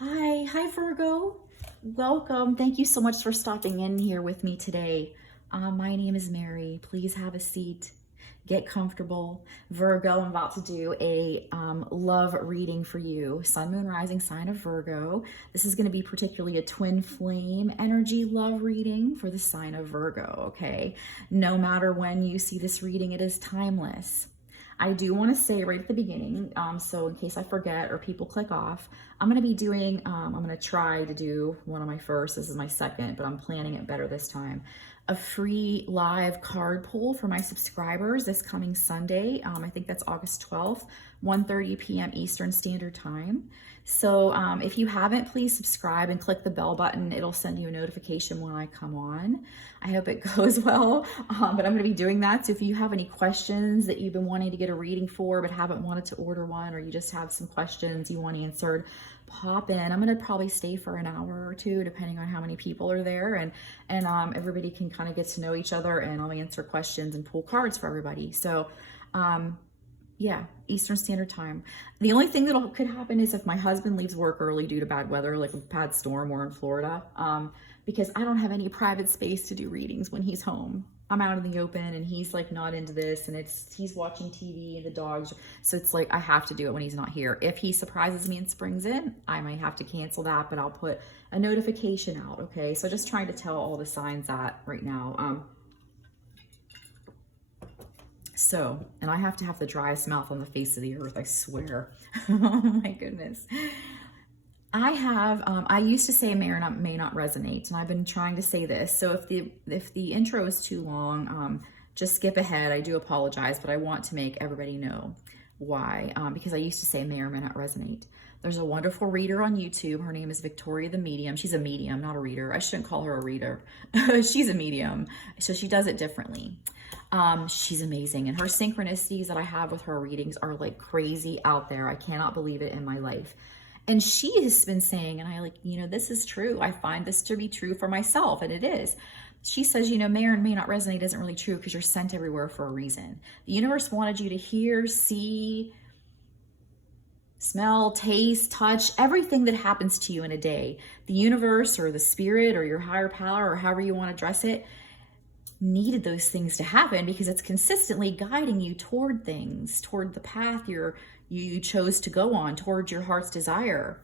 Hi Virgo. Welcome. Thank you so much for stopping in here with me today. My name is Mary. Please have a seat. Get comfortable. Virgo, I'm about to do a love reading for you. Sun, Moon, Rising sign of Virgo. This is going to be particularly a twin flame energy love reading for the sign of Virgo, okay? No matter when you see this reading, it is timeless. I do want to say right at the beginning, so in case I forget or people click off, I'm going to be doing, I'm going to try to do one of my first, this is my second, but I'm planning it better this time, a free live card pull for my subscribers this coming Sunday. I think that's August 12th, 1:30 p.m. Eastern Standard Time. So if you haven't, please subscribe and click the bell button. It'll send you a notification when I come on. I hope it goes well, but I'm going to be doing that. So if you have any questions that you've been wanting to get a reading for but haven't wanted to order one, or you just have some questions you want answered, pop in. I'm going to probably stay for an hour or two, depending on how many people are there, and everybody can kind of get to know each other, and I'll answer questions and pull cards for everybody. So yeah, Eastern Standard Time. The only thing that could happen is if my husband leaves work early due to bad weather, like a bad storm or in Florida, because I don't have any private space to do readings when he's home. I'm out in the open and he's like not into this, and he's watching TV and the dogs. So it's like I have to do it when he's not here. If he surprises me and springs in, I might have to cancel that, but I'll put a notification out, okay? So just trying to tell all the signs that right now. So, and I have to have the driest mouth on the face of the earth, I swear. Oh my goodness. I used to say may not resonate, and I've been trying to say this. So if the intro is too long, just skip ahead. I do apologize, but I want to make everybody know why, because I used to say may or may not resonate. There's a wonderful reader on YouTube. Her name is Victoria the Medium. She's a medium, not a reader. I shouldn't call her a reader. She's a medium, so she does it differently. She's amazing, and her synchronicities that I have with her readings are like crazy out there. I cannot believe it in my life. And she has been saying, and I like, this is true. I find this to be true for myself, and it is. She says, may or may not resonate isn't really true because you're sent everywhere for a reason. The universe wanted you to hear, see, smell, taste, touch, everything that happens to you in a day. The universe or the spirit or your higher power or however you want to address it needed those things to happen because it's consistently guiding you toward things, toward the path you chose to go on, towards your heart's desires,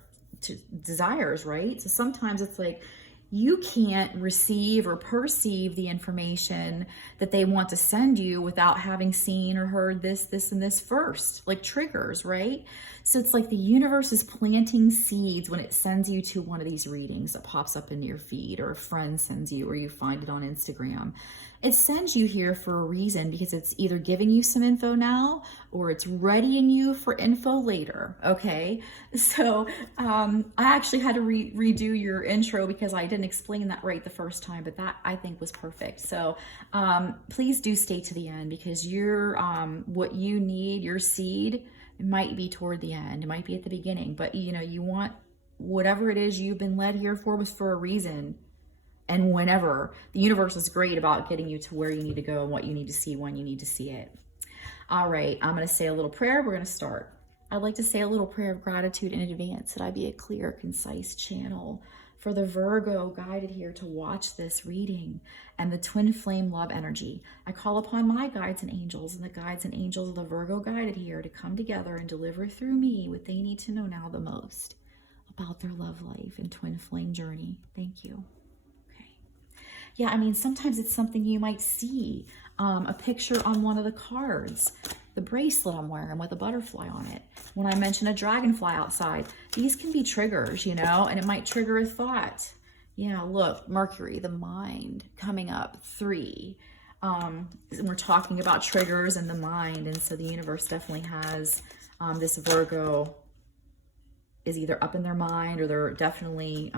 right? So sometimes it's like you can't receive or perceive the information that they want to send you without having seen or heard this, and this first, like triggers, right? So it's like the universe is planting seeds when it sends you to one of these readings that pops up in your feed, or a friend sends you, or you find it on Instagram. It sends you here for a reason because it's either giving you some info now or it's readying you for info later, okay? So I actually had to redo your intro because I didn't explain that right the first time, but that I think was perfect. So please do stay to the end because what you need, your seed, it might be toward the end, it might be at the beginning, but you want whatever it is you've been led here for was for a reason. And whenever, the universe is great about getting you to where you need to go and what you need to see when you need to see it. All right, I'm going to say a little prayer. We're going to start. I'd like to say a little prayer of gratitude in advance that I be a clear, concise channel for the Virgo guided here to watch this reading and the twin flame love energy. I call upon my guides and angels and the guides and angels of the Virgo guided here to come together and deliver through me what they need to know now the most about their love life and twin flame journey. Thank you. Yeah, I mean, sometimes it's something you might see, a picture on one of the cards, the bracelet I'm wearing with a butterfly on it. When I mention a dragonfly outside, these can be triggers, and it might trigger a thought. Look, Mercury, the mind, coming up 3. We're talking about triggers and the mind, and so the universe definitely has this Virgo is either up in their mind or they're definitely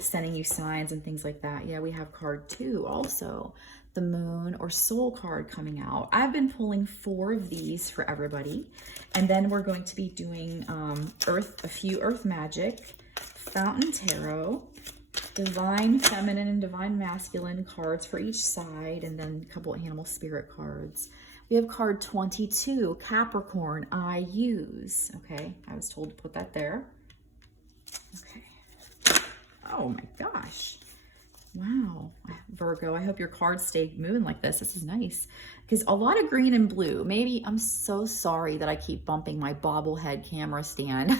sending you signs and things like that. Yeah, we have card 2 also, the moon or soul card coming out. I've been pulling 4 of these for everybody, and then we're going to be doing a few earth magic, fountain tarot, divine feminine and divine masculine cards for each side, and then a couple animal spirit cards. We have card 22, Capricorn, I use. Okay, I was told to put that there. Okay. Oh my gosh. Wow. Virgo, I hope your cards stay moving like this. This is nice. Because a lot of green and blue. Maybe, I'm so sorry that I keep bumping my bobblehead camera stand.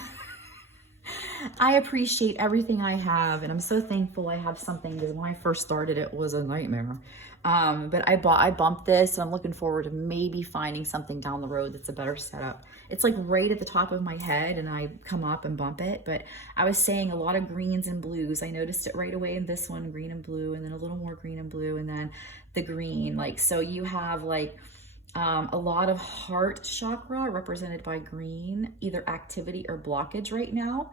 I appreciate everything I have, and I'm so thankful I have something, because when I first started, it was a nightmare. But I bumped this, and I'm looking forward to maybe finding something down the road that's a better setup. It's like right at the top of my head, and I come up and bump it. But I was saying a lot of greens and blues. I noticed it right away in this one, green and blue, and then a little more green and blue, and then the green. Like, so you have like a lot of heart chakra represented by green, either activity or blockage right now.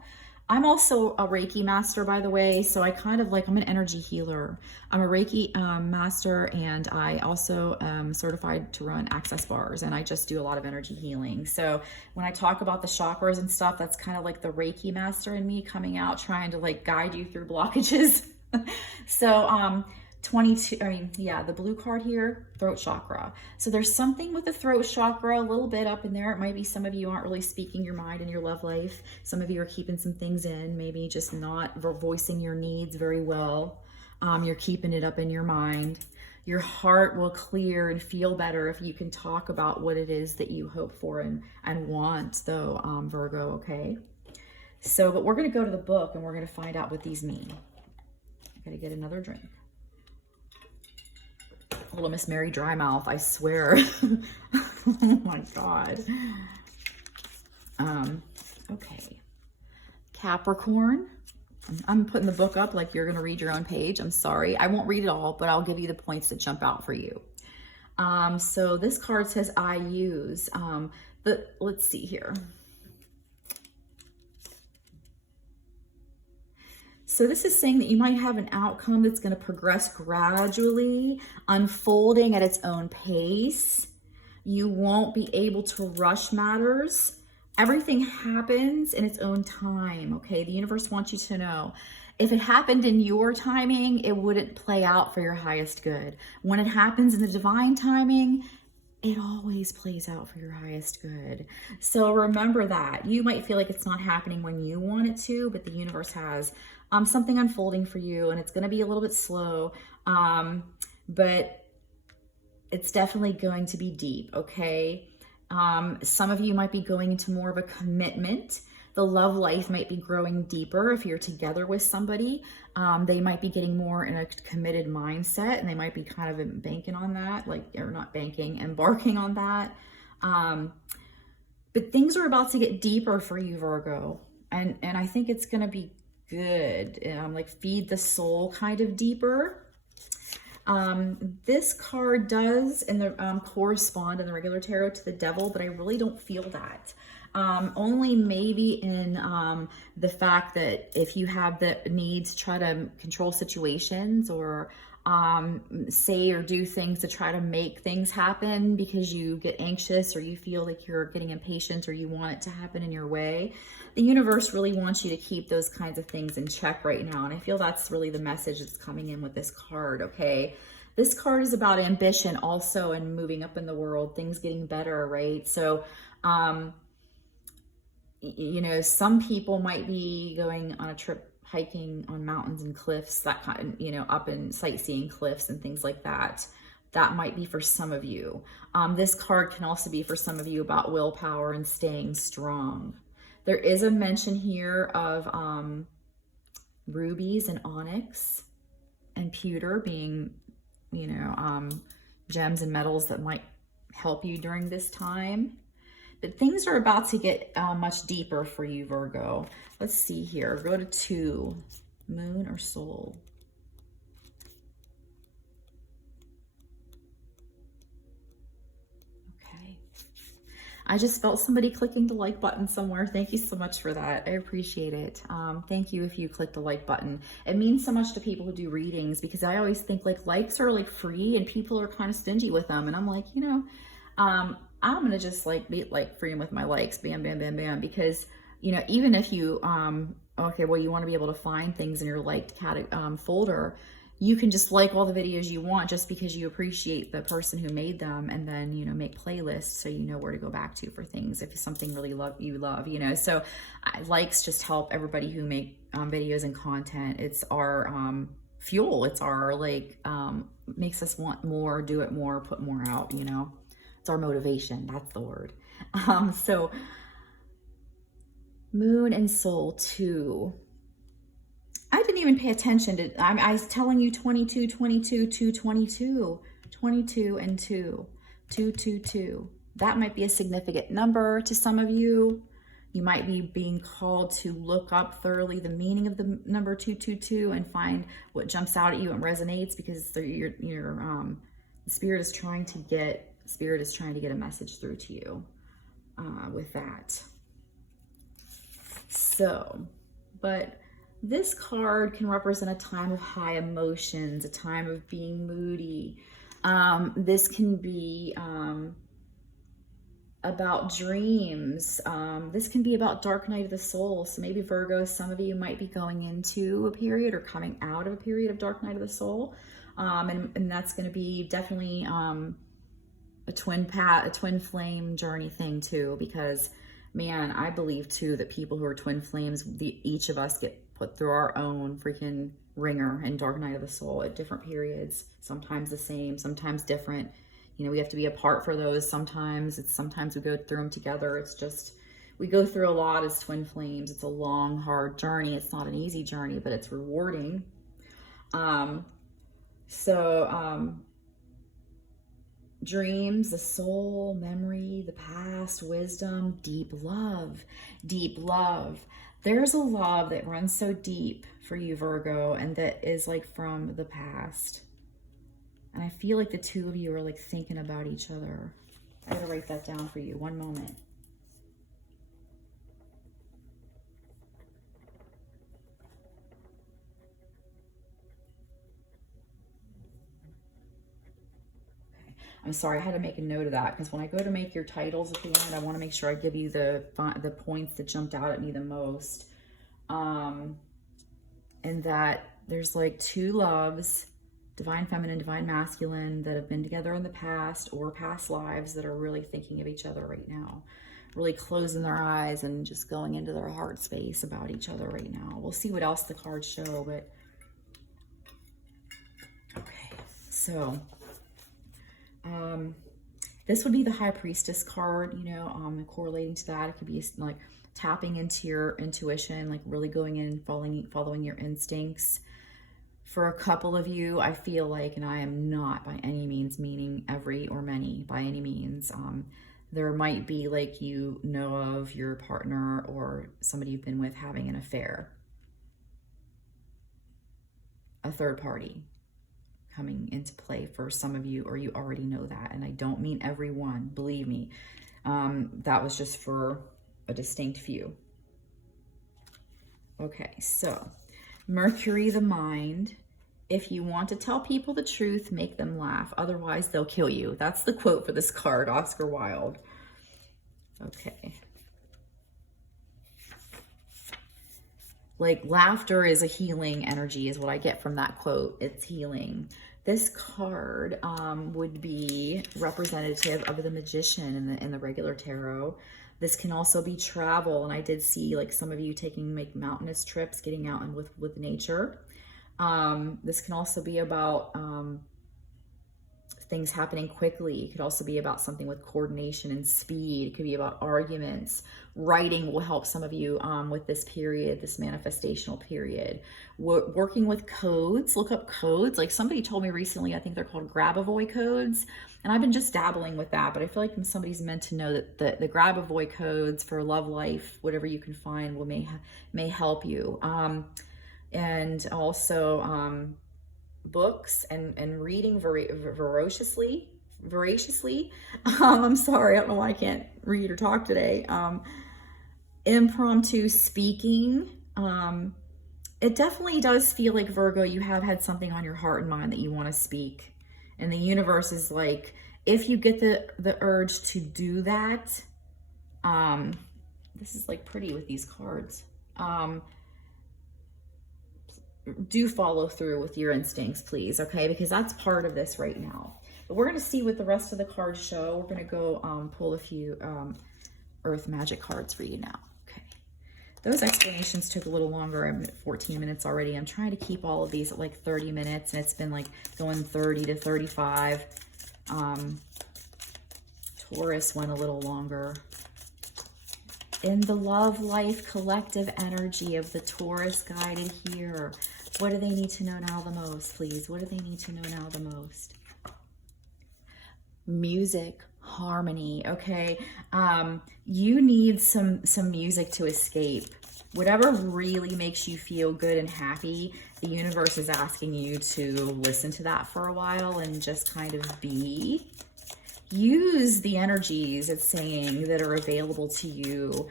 I'm also a Reiki master, by the way, so I kind of like, I'm an energy healer. I'm a Reiki master, and I also am certified to run access bars, and I just do a lot of energy healing. So when I talk about the chakras and stuff, that's kind of like the Reiki master in me coming out, trying to like guide you through blockages. So 22, the blue card here, throat chakra. So there's something with the throat chakra, a little bit up in there. It might be some of you aren't really speaking your mind in your love life. Some of you are keeping some things in, maybe just not voicing your needs very well. You're keeping it up in your mind. Your heart will clear and feel better if you can talk about what it is that you hope for and want, though, Virgo, okay? So, but we're going to go to the book, and we're going to find out what these mean. I got to get another drink. Little Miss Mary Dry Mouth, I swear. Oh my God. Okay. Capricorn. I'm putting the book up like you're going to read your own page. I'm sorry. I won't read it all, but I'll give you the points that jump out for you. So this card says, I use, let's see here. So this is saying that you might have an outcome that's going to progress gradually, unfolding at its own pace. You won't be able to rush matters. Everything happens in its own time, okay? The universe wants you to know, if it happened in your timing, it wouldn't play out for your highest good. When it happens in the divine timing, it always plays out for your highest good. So remember that. You might feel like it's not happening when you want it to, but the universe has something unfolding for you, and it's going to be a little bit slow, but it's definitely going to be deep, okay? Some of you might be going into more of a commitment. The love life might be growing deeper if you're together with somebody. They might be getting more in a committed mindset, and they might be kind of banking on that, embarking on that. But things are about to get deeper for you, Virgo. And I think it's going to be good. Like feed the soul kind of deeper. This card does correspond in the regular tarot to the devil, but I really don't feel that. Only maybe in the fact that if you have the need to try to control situations, or say or do things to try to make things happen because you get anxious, or you feel like you're getting impatient, or you want it to happen in your way, the universe really wants you to keep those kinds of things in check right now. And I feel that's really the message that's coming in with this card, okay? This card is about ambition also, and moving up in the world, things getting better, right? So, you know, some people might be going on a trip hiking on mountains and cliffs, that kind, up in sightseeing cliffs and things like that. That might be for some of you. This card can also be for some of you about willpower and staying strong. There is a mention here of rubies and onyx and pewter being, gems and metals that might help you during this time. But things are about to get much deeper for you, Virgo. Let's see here. Go to 2, moon or soul. Okay. I just felt somebody clicking the like button somewhere. Thank you so much for that. I appreciate it. Thank you if you click the like button. It means so much to people who do readings, because I always think like likes are like free and people are kind of stingy with them. And I'm like, I'm going to just be freedom with my likes, bam, bam, bam, bam. Because, even if you, you want to be able to find things in your liked folder, you can just like all the videos you want just because you appreciate the person who made them, and then, you know, make playlists so you know where to go back to for things if it's something really you love, you know. So likes just help everybody who make videos and content. It's our fuel. It's our, like, makes us want more, do it more, put more out, you know. It's our motivation. That's the word. So Moon and Soul 2. I didn't even pay attention to, I was telling you 22, 22, 222, 22 and 2, 222. That might be a significant number to some of you. You might be being called to look up thoroughly the meaning of the number 222 and find what jumps out at you and resonates, because the spirit is trying to get a message through to you with that. So, but this card can represent a time of high emotions, a time of being moody. This can be about dreams. This can be about dark night of the soul. So maybe Virgo, some of you might be going into a period or coming out of a period of dark night of the soul. And that's going to be definitely a twin flame journey thing too, because man, I believe too that people who are twin flames, each of us get put through our own freaking ringer and dark night of the soul at different periods. Sometimes the same, sometimes different. You know, we have to be apart for those. Sometimes we go through them together. It's just, we go through a lot as twin flames. It's a long, hard journey. It's not an easy journey, but it's rewarding. Dreams, the soul, memory, the past, wisdom, deep love, deep love. There's a love that runs so deep for you, Virgo, and that is like from the past. And I feel like the two of you are like thinking about each other. I gotta write that down for you. One moment. I'm sorry, I had to make a note of that, because when I go to make your titles at the end, I want to make sure I give you the points that jumped out at me the most. And that there's like two loves, divine feminine, divine masculine, that have been together in the past or past lives, that are really thinking of each other right now, really closing their eyes and just going into their heart space about each other right now. We'll see what else the cards show, but okay, so this would be the High Priestess card, you know, correlating to that. It could be like tapping into your intuition, like really going in and following your instincts. For a couple of you, I feel like, and I am not by any means meaning every or many by any means, there might be, like, you know of your partner or somebody you've been with having an affair, a third party coming into play for some of you, or you already know that. And I don't mean everyone, believe me. That was just for a distinct few. Okay, so Mercury, the mind. If you want to tell people the truth, make them laugh. Otherwise, they'll kill you. That's the quote for this card, Oscar Wilde. Okay. Like, laughter is a healing energy is what I get from that quote. It's healing. This card would be representative of the Magician in the regular tarot. This can also be travel, and I did see like some of you taking like mountainous trips, getting out and with nature. This can also be about things happening quickly. It could also be about something with coordination and speed. It could be about arguments. Writing will help some of you with this period, this manifestational period. Working with codes, look up codes. Like somebody told me recently, I think they're called Grabavoy codes. And I've been just dabbling with that, but I feel like somebody's meant to know that the Grabavoy codes for love life, whatever you can find, may help you. And also books and reading voraciously. I'm sorry, I don't know why I can't read or talk today. Impromptu speaking. It definitely does feel like, Virgo, you have had something on your heart and mind that you want to speak. And the universe is like, if you get the urge to do that, this is like pretty with these cards. do follow through with your instincts, please, okay? Because that's part of this right now. But we're going to see what the rest of the cards show. We're going to go pull a few Earth Magic cards for you now. Okay. Those explanations took a little longer. I'm at 14 minutes already. I'm trying to keep all of these at like 30 minutes, and it's been like going 30 to 35. Taurus went a little longer. In the love life collective energy of the Taurus guided here, what do they need to know now the most, please? What do they need to know now the most? Music, harmony, okay? You need some music to escape. Whatever really makes you feel good and happy, the universe is asking you to listen to that for a while and just kind of be. Use the energies, it's saying, that are available to you.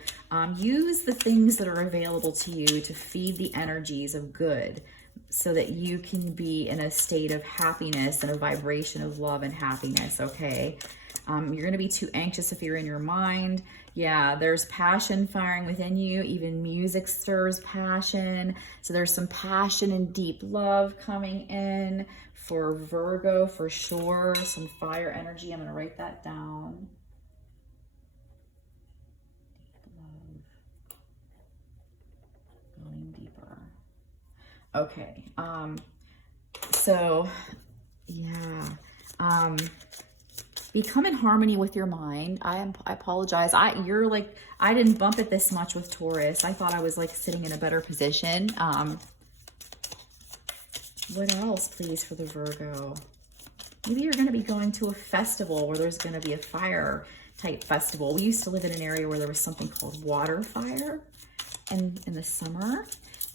Use the things that are available to you to feed the energies of good so that you can be in a state of happiness and a vibration of love and happiness, okay? You're going to be too anxious if you're in your mind. Yeah, there's passion firing within you. Even music stirs passion. So there's some passion and deep love coming in for Virgo for sure. Some fire energy. I'm going to write that down. Deep love. Going deeper. Okay. So, yeah. Become in harmony with your mind. I apologize. I didn't bump it this much with Taurus. I thought I was like sitting in a better position. What else, please, for the Virgo? Maybe you're going to be going to a festival where there's going to be a fire type festival. We used to live in an area where there was something called water fire in the summer.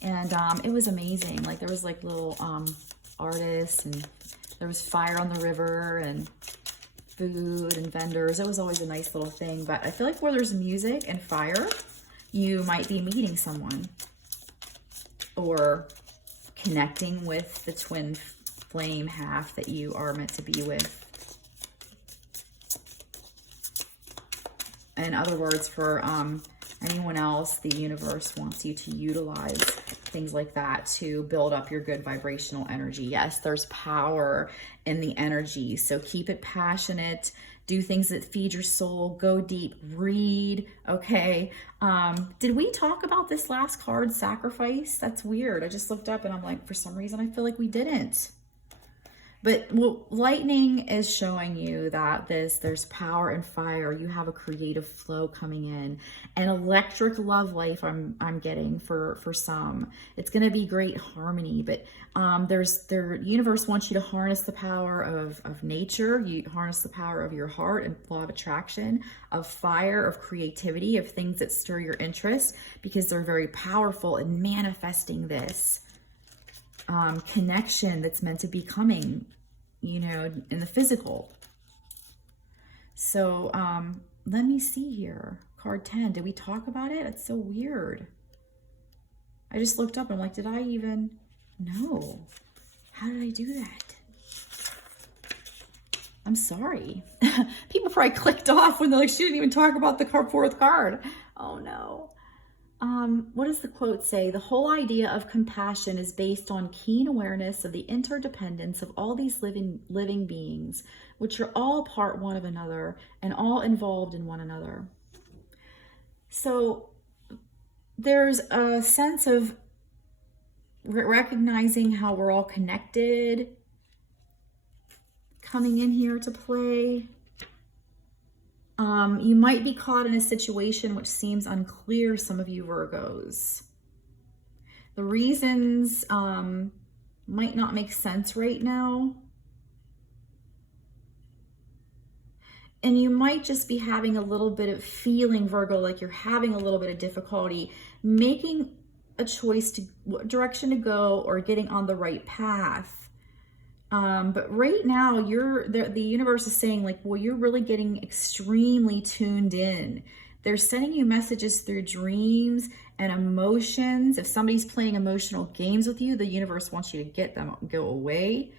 And it was amazing. Like there was like little artists, and there was fire on the river and food and vendors. It was always a nice little thing. But I feel like where there's music and fire, you might be meeting someone or connecting with the twin flame half that you are meant to be with. In other words, for anyone else, the universe wants you to utilize things like that to build up your good vibrational energy. Yes, there's power in the energy. So keep it passionate. Do things that feed your soul. Go deep. Read. Okay. Did we talk about this last card, sacrifice? That's weird. I just looked up and I'm like, for some reason, I feel like we didn't. But well, lightning is showing you that there's power and fire. You have a creative flow coming in. An electric love life I'm getting for some. It's going to be great harmony, but the universe wants you to harness the power of nature. You harness the power of your heart and law of attraction, of fire, of creativity, of things that stir your interest, because they're very powerful in manifesting this connection that's meant to be coming, you know, in the physical. So let me see here. Card 10. Did we talk about it? It's so weird. I just looked up and I'm like, did I even? No. How did I do that? I'm sorry. People probably clicked off when they're like, she didn't even talk about the fourth card. Oh no. What does the quote say? The whole idea of compassion is based on keen awareness of the interdependence of all these living beings, which are all part one of another and all involved in one another. So there's a sense of recognizing how we're all connected coming in here to play. You might be caught in a situation which seems unclear, some of you Virgos. The reasons might not make sense right now. And you might just be having a little bit of feeling, Virgo, like you're having a little bit of difficulty making a choice to what direction to go or getting on the right path. But right now, the universe is saying like, well, you're really getting extremely tuned in. They're sending you messages through dreams and emotions. If somebody's playing emotional games with you, the universe wants you to get them, go away.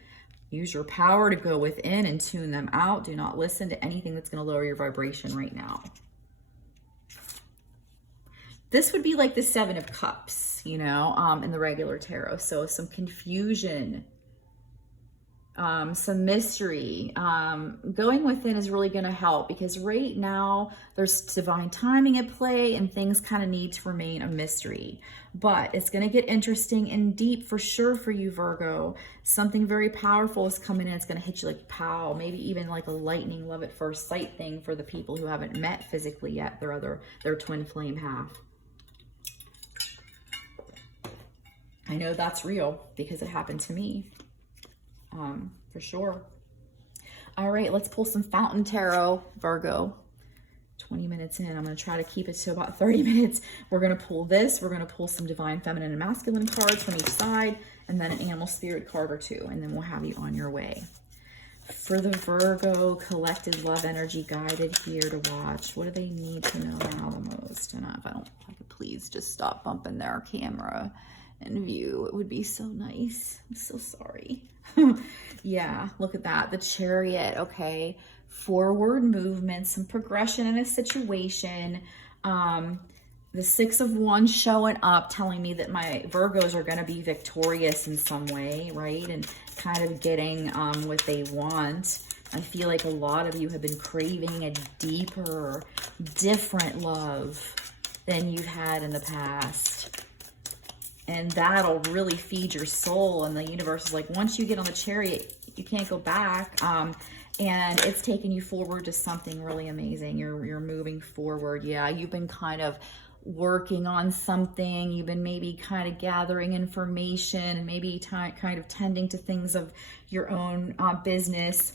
Use your power to go within and tune them out. Do not listen to anything that's going to lower your vibration right now. This would be like the Seven of Cups, you know, in the regular tarot. So some confusion, some mystery. Going within is really going to help, because right now there's divine timing at play and things kind of need to remain a mystery. But it's going to get interesting and deep for sure for you, Virgo. Something very powerful is coming in. It's going to hit you like pow, maybe even like a lightning love at first sight thing for the people who haven't met physically yet, their twin flame half. I know that's real because it happened to me, for sure. All right, let's pull some Fountain Tarot, Virgo. 20 minutes in, I'm going to try to keep it to about 30 minutes. We're going to pull this. We're going to pull some Divine Feminine and Masculine cards from each side, and then an Animal Spirit card or two, and then we'll have you on your way. For the Virgo collected love energy guided here to watch, what do they need to know now the most? And if I could please just stop bumping their camera and view, it would be so nice. I'm so sorry. Yeah, look at that. The Chariot, okay. Forward movement, some progression in a situation. The Six of Wands showing up, telling me that my Virgos are going to be victorious in some way, right? And kind of getting what they want. I feel like a lot of you have been craving a deeper, different love than you've had in the past. And that'll really feed your soul. And the universe is like, once you get on the Chariot, you can't go back. And it's taking you forward to something really amazing. You're moving forward. Yeah, you've been kind of working on something. You've been maybe kind of gathering information, maybe kind of tending to things of your own business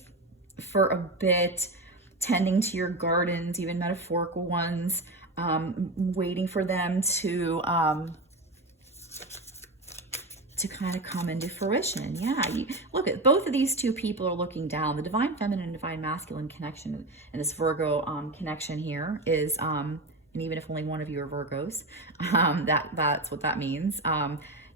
for a bit, tending to your gardens, even metaphorical ones, waiting for them to kind of come into fruition. Yeah, look at both of these two people are looking down. The Divine Feminine and Divine Masculine connection and this Virgo connection here is, and even if only one of you are Virgos, that's what that means.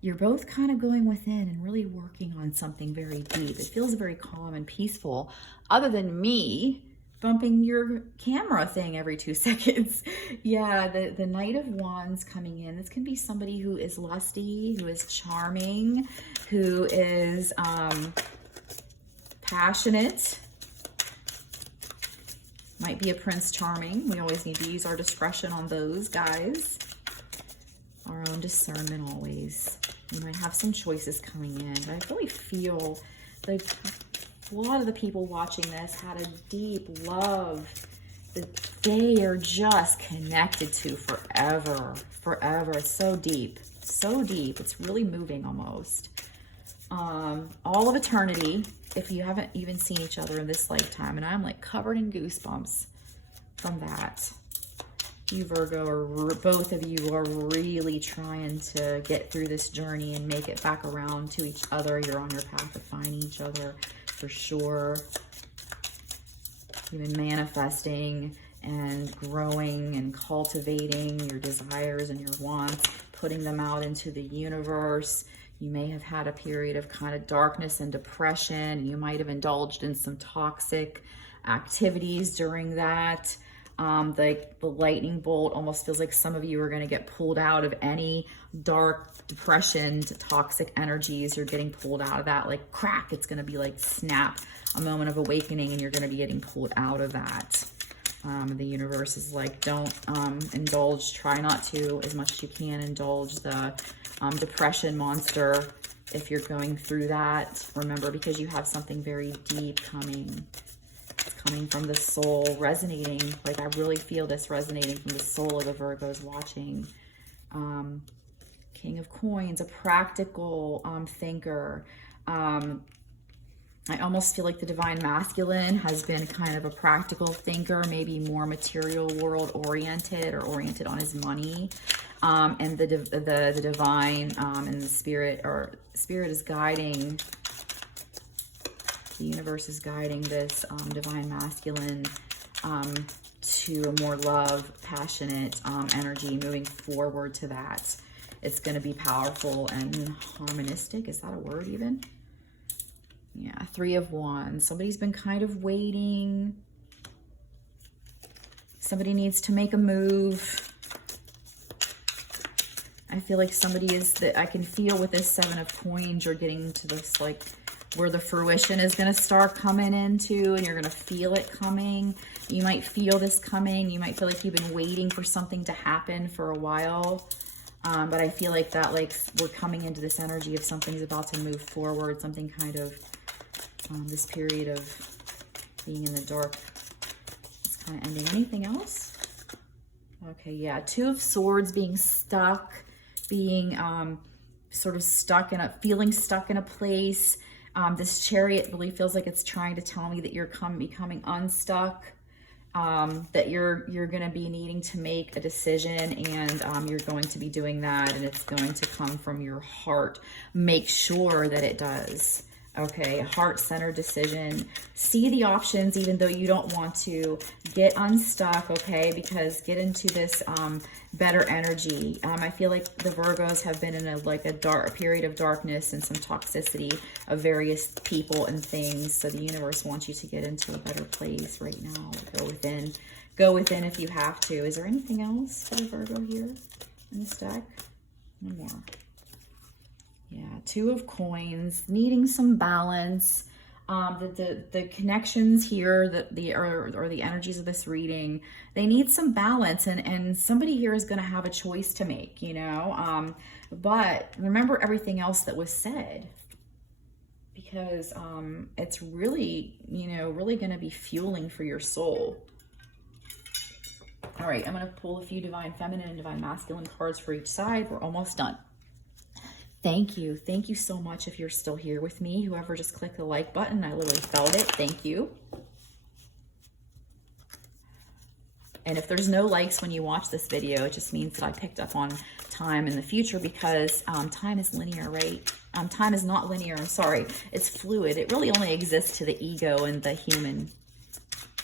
You're both kind of going within and really working on something very deep. It feels very calm and peaceful, other than me bumping your camera thing every 2 seconds. Yeah, the Knight of Wands coming in. This can be somebody who is lusty, who is charming, who is passionate. Might be a Prince Charming. We always need to use our discretion on those guys. Our own discernment always. We might have some choices coming in, but I really feel like a lot of the people watching this had a deep love that they are just connected to forever. It's so deep, so deep. It's really moving almost. All of eternity, if you haven't even seen each other in this lifetime, and I'm like covered in goosebumps from that. You Virgo, both of you are really trying to get through this journey and make it back around to each other. You're on your path to finding each other for sure. You've been manifesting and growing and cultivating your desires and your wants, putting them out into the universe. You may have had a period of kind of darkness and depression. You might have indulged in some toxic activities during that. The lightning bolt almost feels like some of you are going to get pulled out of any dark depression to toxic energies. You're getting pulled out of that like crack. It's going to be like snap, a moment of awakening, and you're going to be getting pulled out of that. The universe is like, don't indulge, try not to as much as you can indulge the depression monster if you're going through that. Remember, because you have something very deep coming. It's coming from the soul, resonating. Like, I really feel this resonating from the soul of the Virgos watching. King of Coins, a practical thinker. I almost feel like the Divine Masculine has been kind of a practical thinker, maybe more material world oriented or oriented on his money. And the Divine and the Spirit, or Spirit is guiding, the universe is guiding this Divine Masculine to a more love, passionate energy, moving forward to that. It's going to be powerful and harmonistic. Is that a word even? Yeah, Three of Wands. Somebody's been kind of waiting. Somebody needs to make a move. I feel like somebody is, that I can feel with this 7 of Coins, you're getting to this like where the fruition is going to start coming into, and you're going to feel it coming. You might feel this coming. You might feel like you've been waiting for something to happen for a while. But I feel like that, like, we're coming into this energy of something's about to move forward, something kind of, this period of being in the dark is kind of ending. Anything else? Okay, yeah, 2 of Swords, being stuck, being sort of stuck in a, feeling stuck in a place. This Chariot really feels like it's trying to tell me that you're becoming unstuck. That you're going to be needing to make a decision, and you're going to be doing that, and it's going to come from your heart. Make sure that it does. Okay, a heart-centered decision. See the options even though you don't want to. Get unstuck, okay, because get into this better energy. I feel like the Virgos have been in a period of darkness and some toxicity of various people and things. So the universe wants you to get into a better place right now. Go within. Go within if you have to. Is there anything else for the Virgo here in this deck? One more. Yeah, 2 of Coins, needing some balance. The connections here, or the energies of this reading, they need some balance, and somebody here is going to have a choice to make, you know. But remember everything else that was said, because it's really, you know, really going to be fueling for your soul. All right, I'm going to pull a few Divine Feminine and Divine Masculine cards for each side. We're almost done. Thank you. Thank you so much if you're still here with me. Whoever just clicked the like button, I literally felt it. Thank you. And if there's no likes when you watch this video, it just means that I picked up on time in the future, because time is linear, right? Time is not linear. I'm sorry. It's fluid. It really only exists to the ego and the human,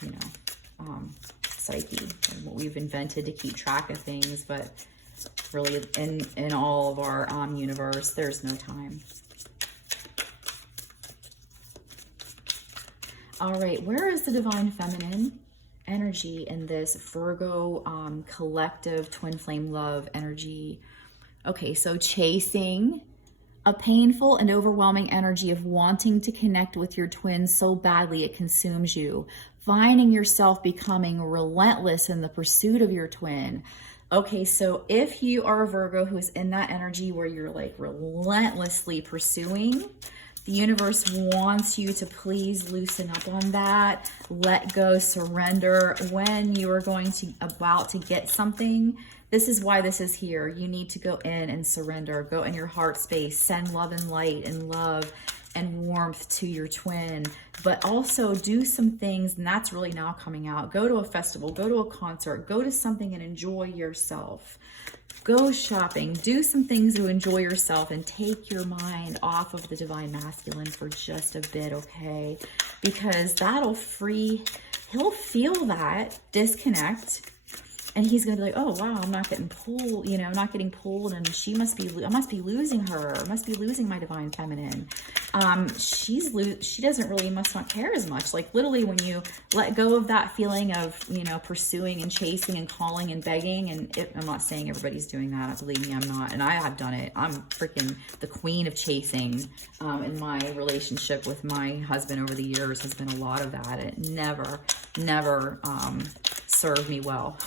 you know, psyche, and what we've invented to keep track of things. But really, in all of our universe, there's no time. All right, where is the Divine Feminine energy in this Virgo collective twin flame love energy? Okay, so chasing, a painful and overwhelming energy of wanting to connect with your twin so badly it consumes you. Finding yourself becoming relentless in the pursuit of your twin. Okay, so if you are a Virgo who is in that energy where you're like relentlessly pursuing, the universe wants you to please loosen up on that, let go, surrender. When you are about to get something, this is why this is here. You need to go in and surrender, go in your heart space, send love and light and love and warmth to your twin, but also do some things, and that's really now coming out. Go to a festival, go to a concert, go to something and enjoy yourself. Go shopping, do some things to enjoy yourself, and take your mind off of the Divine Masculine for just a bit, okay? Because that'll he'll feel that disconnect, and he's gonna be like, oh wow, I'm not getting pulled, you know, I'm not getting pulled, and I must be losing her, I must be losing my Divine Feminine. She must not care as much. Like literally, when you let go of that feeling of, you know, pursuing and chasing and calling and begging, and I'm not saying everybody's doing that, believe me, I'm not, and I have done it. I'm freaking the queen of chasing. In my relationship with my husband over the years has been a lot of that. It never served me well.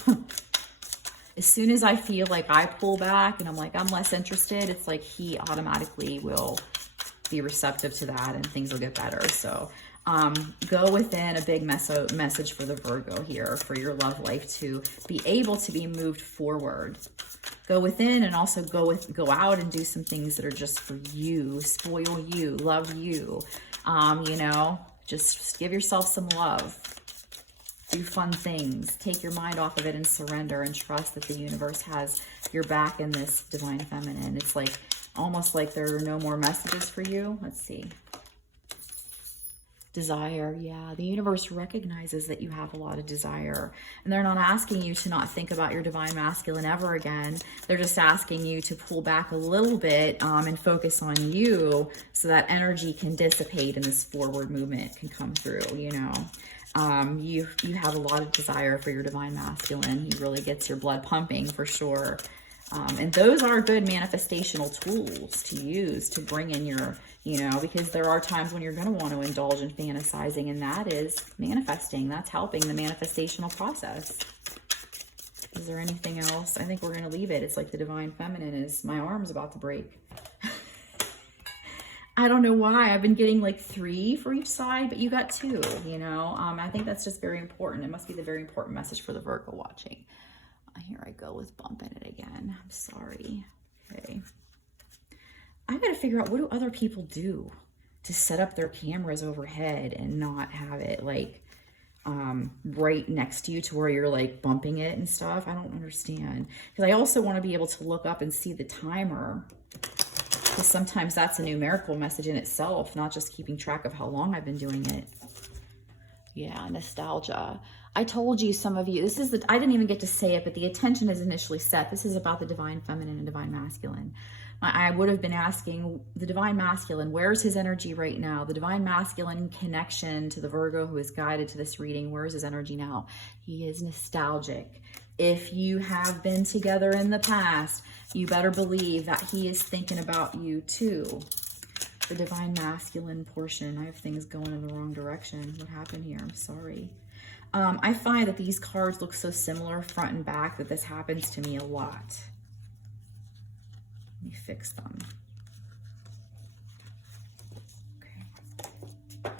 As soon as I feel like I pull back and I'm like, I'm less interested, it's like he automatically will be receptive to that and things will get better. So go within, a big message for the Virgo here, for your love life to be able to be moved forward. Go within, and also go out and do some things that are just for you, spoil you, love you. You know, just give yourself some love. Do fun things. Take your mind off of it and surrender, and trust that the universe has your back in this Divine Feminine. It's like almost like there are no more messages for you. Let's see. Desire. Yeah, the universe recognizes that you have a lot of desire, and they're not asking you to not think about your Divine Masculine ever again. They're just asking you to pull back a little bit and focus on you, so that energy can dissipate and this forward movement can come through, you know. You have a lot of desire for your Divine Masculine. He really gets your blood pumping for sure. And those are good manifestational tools to use to bring in your, because there are times when you're going to want to indulge in fantasizing, and that is manifesting. That's helping the manifestational process. Is there anything else? I think we're going to leave it. It's like the divine feminine is, my arm's about to break. I don't know why. I've been getting like 3 for each side, but you got 2, I think that's just very important. It must be the very important message for the Virgo watching. Here I go with bumping it again. I'm sorry. Okay. I got to figure out, what do other people do to set up their cameras overhead and not have it like right next to you to where you're like bumping it and stuff? I don't understand. Because I also want to be able to look up and see the timer. Because sometimes that's a numerical message in itself, not just keeping track of how long I've been doing it. Yeah, nostalgia. I told you, some of you, this is I didn't even get to say it, but the attention is initially set. This is about the divine feminine and divine masculine. I would have been asking the divine masculine, where's his energy right now? The divine masculine connection to the Virgo who is guided to this reading, where's his energy now? He is nostalgic. If you have been together in the past, you better believe that he is thinking about you too. The divine masculine portion. I have things going in the wrong direction. What happened here? I'm sorry. I find that these cards look so similar front and back that this happens to me a lot. Let me fix them. Okay.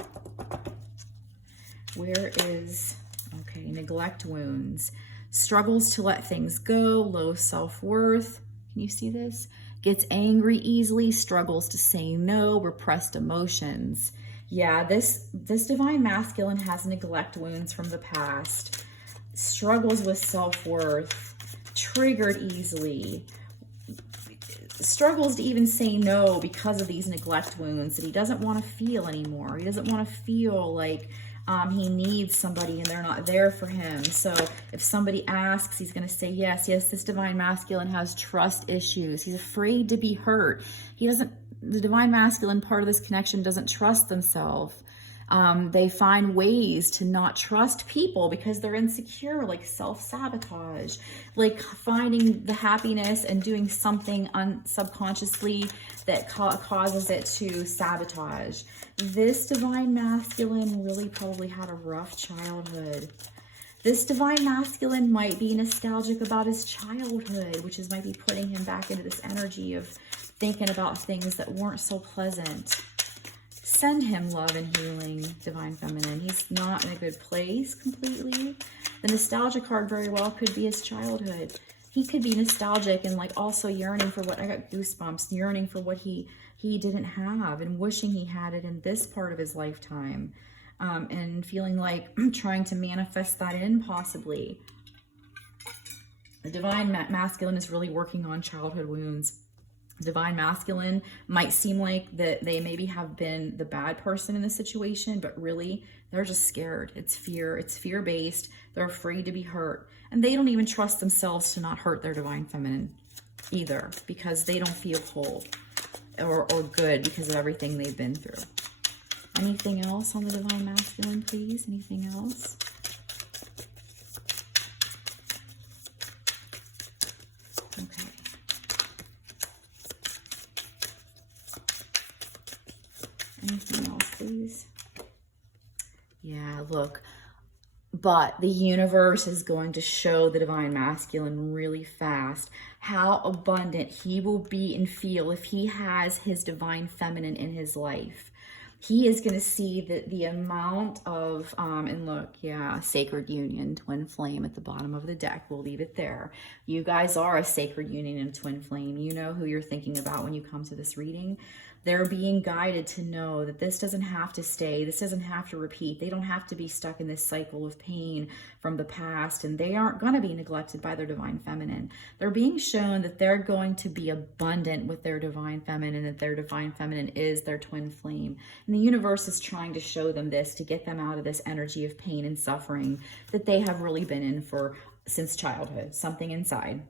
Where is, okay, neglect wounds. Struggles to let things go, low self-worth. Can you see this? Gets angry easily, struggles to say no, repressed emotions. Yeah, this divine masculine has neglect wounds from the past, struggles with self-worth, triggered easily, struggles to even say no because of these neglect wounds that he doesn't want to feel anymore. He doesn't want to feel like he needs somebody and they're not there for him. So if somebody asks, he's going to say yes. Yes, this divine masculine has trust issues. He's afraid to be hurt. The divine masculine part of this connection doesn't trust themselves. They find ways to not trust people because they're insecure, like self-sabotage, like finding the happiness and doing something subconsciously that causes it to sabotage. This divine masculine really probably had a rough childhood. This divine masculine might be nostalgic about his childhood, which might be putting him back into this energy of thinking about things that weren't so pleasant. Send him love and healing, divine feminine. He's not in a good place completely. The nostalgia card very well could be his childhood. He could be nostalgic and like also yearning for what, I got goosebumps, yearning for what he didn't have and wishing he had it in this part of his lifetime. And feeling like trying to manifest that in possibly. The divine masculine is really working on childhood wounds. Divine masculine might seem like that they maybe have been the bad person in the situation, but really they're just scared. It's fear. It's fear-based. They're afraid to be hurt. And they don't even trust themselves to not hurt their divine feminine either, because they don't feel whole or good because of everything they've been through. Anything else on the divine masculine, please? Anything else? Okay. Anything else, please? Yeah, look. But the universe is going to show the divine masculine really fast how abundant he will be and feel if he has his divine feminine in his life. He is going to see the amount of, and look, yeah, sacred union, twin flame at the bottom of the deck. We'll leave it there. You guys are a sacred union and twin flame. You know who you're thinking about when you come to this reading. They're being guided to know that this doesn't have to stay. This doesn't have to repeat. They don't have to be stuck in this cycle of pain from the past, and they aren't going to be neglected by their divine feminine. They're being shown that they're going to be abundant with their divine feminine, that their divine feminine is their twin flame. And the universe is trying to show them this to get them out of this energy of pain and suffering that they have really been in since childhood, something inside.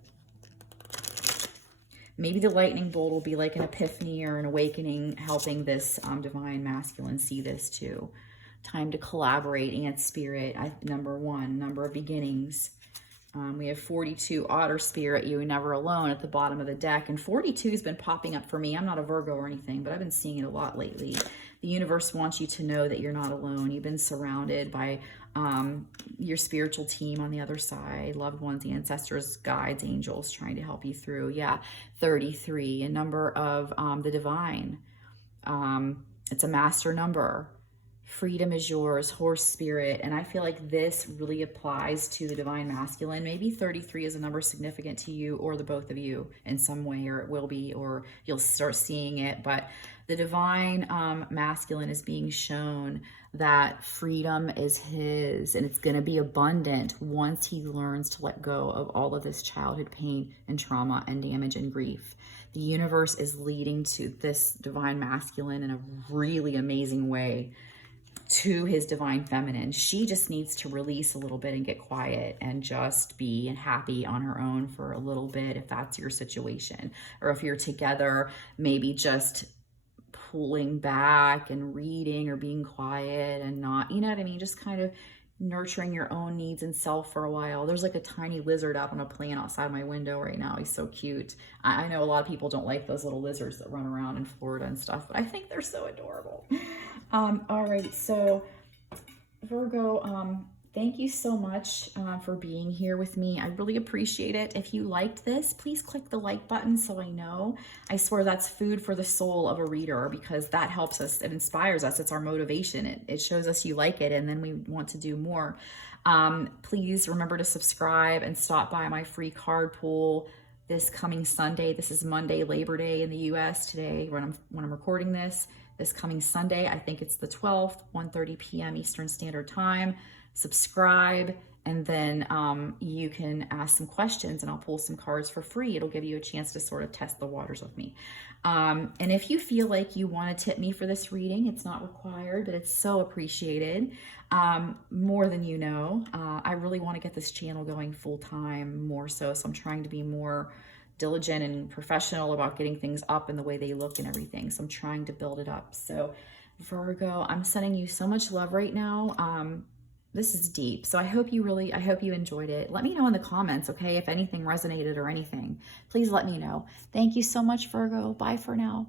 Maybe the lightning bolt will be like an epiphany or an awakening, helping this divine masculine see this too. Time to collaborate, Ant Spirit. Number 1, number of beginnings. We have 42, Otter Spirit, you are never alone, at the bottom of the deck. And 42 has been popping up for me. I'm not a Virgo or anything, but I've been seeing it a lot lately. The universe wants you to know that you're not alone. You've been surrounded by your spiritual team on the other side, loved ones, ancestors, guides, angels trying to help you through. Yeah, 33, a number of the divine. It's a master number. Freedom is yours, horse spirit. And I feel like this really applies to the divine masculine. Maybe 33 is a number significant to you or the both of you in some way, or it will be, or you'll start seeing it. But the divine masculine is being shown that freedom is his, and it's going to be abundant once he learns to let go of all of this childhood pain and trauma and damage and grief. The universe is leading to this divine masculine in a really amazing way to his divine feminine. She just needs to release a little bit and get quiet and just be happy on her own for a little bit, if that's your situation. Or if you're together, maybe just pulling back and reading or being quiet and not, you know what I mean? Just kind of nurturing your own needs and self for a while. There's like a tiny lizard out on a plant outside my window right now. He's so cute. I know a lot of people don't like those little lizards that run around in Florida and stuff, but I think they're so adorable. All right, so Virgo, thank you so much for being here with me. I really appreciate it. If you liked this, please click the like button so I know. I swear that's food for the soul of a reader, because that helps us. It inspires us. It's our motivation. It shows us you like it, and then we want to do more. Please remember to subscribe and stop by my free card pool this coming Sunday. This is Monday, Labor Day in the US today when I'm recording this. This coming Sunday, I think it's the 12th, 1:30 p.m. Eastern Standard Time. Subscribe, and then you can ask some questions and I'll pull some cards for free. It'll give you a chance to sort of test the waters with me. And if you feel like you want to tip me for this reading, it's not required, but it's so appreciated. More than you know. I really want to get this channel going full time more so I'm trying to be more diligent and professional about getting things up and the way they look and everything. So I'm trying to build it up. So Virgo, I'm sending you so much love right now. This is deep. So I hope you enjoyed it. Let me know in the comments, okay? If anything resonated or anything, please let me know. Thank you so much, Virgo. Bye for now.